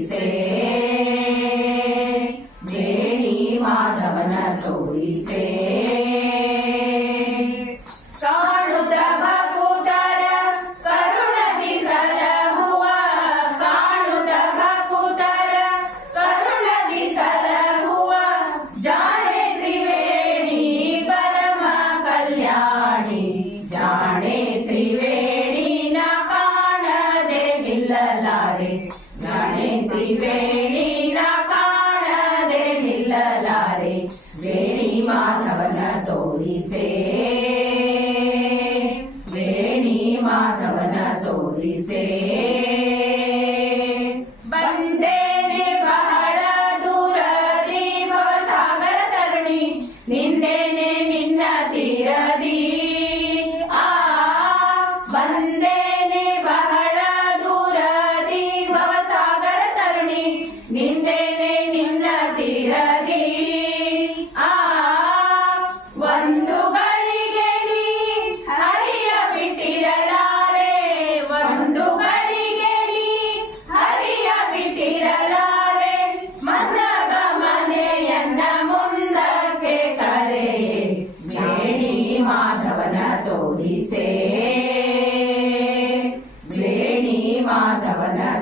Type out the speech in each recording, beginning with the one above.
Say. நின்றேனே நின்ன தீரதி ஆ வந்தே माधवन तोरिते वेणी माधवन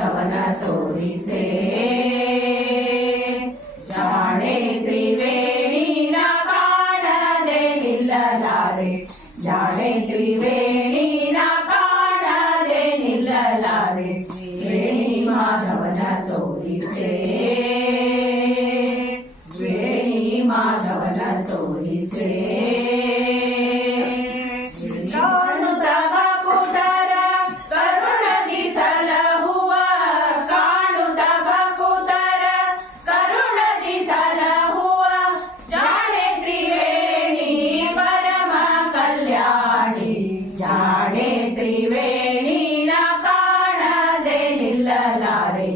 ಕವನ ತೋರಿಸೇ ಜಾಣೆ ತ್ರಿವೇಣಿ ನ ಕಾಣದೆ ನಿಲ್ಲಲಾರೆ ಜಾಣೆ ತ್ರಿವೇಣಿ